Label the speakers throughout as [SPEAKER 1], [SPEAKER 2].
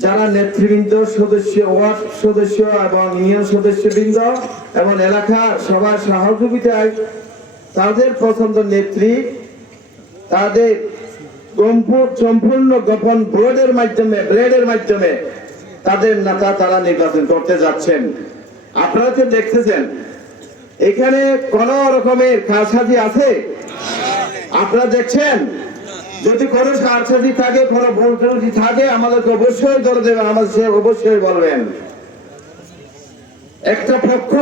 [SPEAKER 1] যারা নেতৃবৃন্দ, সদস্য, ওয়ার্ড সদস্য এবং ইউনিয়ন সদস্যবৃন্দ এবং এলাকা সবার সহযোগিতায় তাদের পছন্দ নেত্রী, তাদের সম্পূর্ণ গোপন ব্রোডের মাধ্যমে ব্রেডের মাধ্যমে তাদের নেতা তারা নির্বাচন করতে যাচ্ছেন। আপনারা তো দেখতেছেন, এখানে কোন রকমের কারসাজি আছে? আপনারা দেখছেন? যদি কোনো কারসাজি থাকে, কোনো ভুল থাকে, আমাদেরকে অবশ্যই ধরে দেবেন, আমাদের সে অবশ্যই বলবেন। একটা পক্ষ,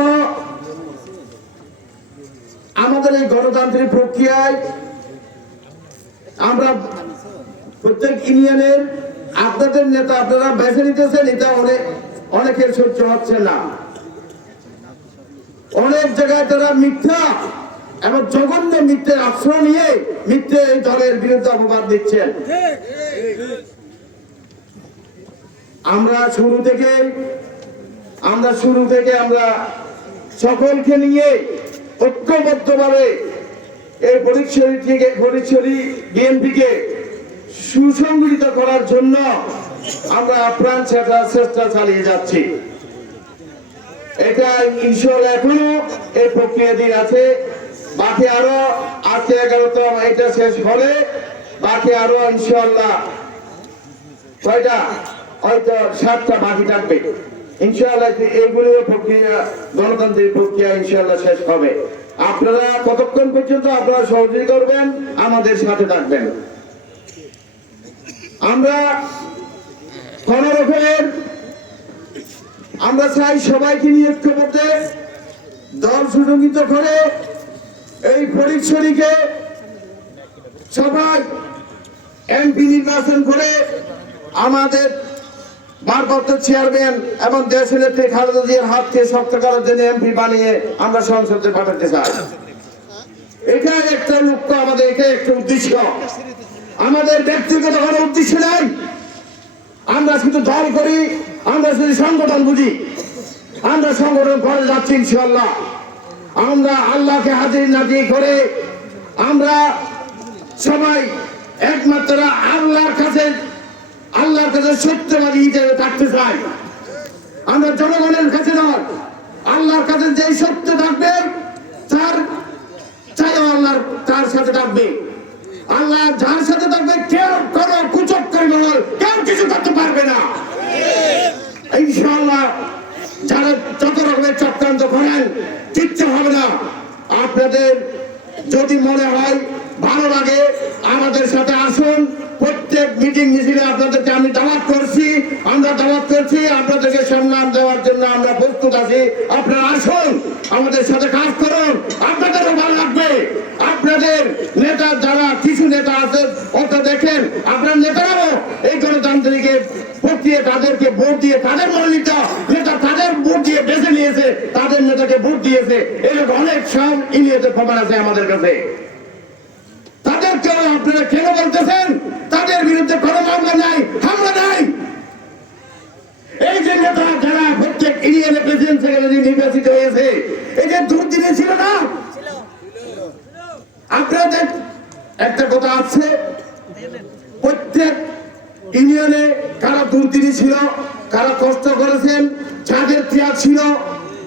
[SPEAKER 1] আমাদের এই গণতান্ত্রিক প্রক্রিয়ায় আমরা প্রত্যেক ইউনিয়নের আপনাদের নেতা, আপনারা বেছে নিতেছেন, এটা অনেক অনেকের সহ্য হচ্ছে না। অনেক জায়গায় তারা মিথ্যা এবং জঘন্য মিথ্যের আশ্রয় নিয়ে মিথ্যে এই দলের বিরুদ্ধে অপবাদ দিচ্ছেন। আমরা শুরু থেকে আমরা শুরু থেকে আমরা সকলকে নিয়ে ঐক্যবদ্ধভাবে এই ফটিকছড়ি থেকে ফটিকছড়ি বিএনপিকে সুসংগঠিত করার জন্য আমরা আপ্রাণ চেষ্টা চেষ্টা চালিয়ে যাচ্ছি। এটা ইনশাল্লাহ এখনও এই প্রক্রিয়াধীন আছে। বাকি আরও আজকে এগারোতম এটা শেষ হলে বাকি আরও ইনশাল্লাহ কয়টা হয়তো সাতটা বাকি থাকবে। প্রক্রিয়া, গণতান্ত্রিক প্রক্রিয়া শেষ হবে। আপনারা কতক্ষণ পর্যন্ত আপনারা সহযোগী করবেন, আমাদের সাথে থাকবেন। আমরা কোন রকমের আমরা চাই সবাইকে নিয়ে ঐক্যবদ্ধ দল সুসংগঠিত করে এই পরিচ্ছরিকে সবাই এমপি নির্বাচন করে আমাদের ভারপ্রাপ্ত চেয়ারম্যান এবং দেশের নেত্রী খালেদা জিয়ার হাতকে শক্ত করার জন্য এমপি বানিয়ে আমরা সংসদে পাঠাতে চাই। এটা একটা লক্ষ্য আমাদের, এটা একটা উদ্দেশ্য। আমাদের ব্যক্তিগত কোনো উদ্দেশ্য নাই। আমরা শুধু দল করি, আমরা শুধু সংগঠন বুঝি। আমরা সংগঠন করে যাচ্ছি ইনশাল্লাহ আমরা আল্লাহকে হাজির নাজি করে আমরা সবাই একমাত্র আল্লাহর কাছে আল্লাহর কাছে সত্যবাদী হিসেবে থাকতে চাই। আমরা জনগণের কাছে নয়, আল্লাহর কাছে যেই সত্য থাকবে, তার চাই আল্লাহর, তার সাথে থাকবে আল্লাহ যার সাথে থাকবে কেউ কোনো কুচক করে মহল কেউ কিছু করতে পারবে না ইনশাআল্লাহ যারা যত রকমের চক্রান্ত করেন কিচ্ছু হবে না। আপনাদের যদি মনে হয় ভালো লাগে, আমাদের সাথে আসুন। প্রত্যেক মিটিং মিছিলে আপনাদেরকে আমি দাওয়াত করছি। আমরা দাওয়াত করছি, আপনাদেরকে সম্মান দেওয়ার জন্য আমরা প্রস্তুত আছি। আপনারা আসুন, আমাদের সাথে কাজ করুন। আপনাদেরও ভালো লাগবে। আপনাদের নেতা যারা, কিছু নেতা আছে, ওটা দেখেন। আপনার নেতারাও এই গণতান্ত্রিকের প্রক্রিয়া তাদেরকে ভোট দিয়ে তাদের মনোনীত নেতা তাদের ভোট দিয়ে বেছে নিয়েছে তাদের নেতাকে ভোট দিয়েছে। এরকম অনেক সব ইনিয়েতে খবর আছে আমাদের কাছে। তাদের কেন আপনারা কেন বলতেছেন? তাদের বিরুদ্ধে কোনো মামলা নাই, হামলা নাই। এই যে নেতা যারা প্রত্যেক ইউনিয়নে প্রেসিডেন্ট সেক্রেটারি নির্বাচিত হয়েছে, এই যে দুর্দিনে ছিল না? আপনাদের একটা কথা আছে। প্রত্যেক ইউনিয়নে কারা দুর্দিনী ছিল, কারা কষ্ট করেছেন, যাদের ত্যাগ ছিল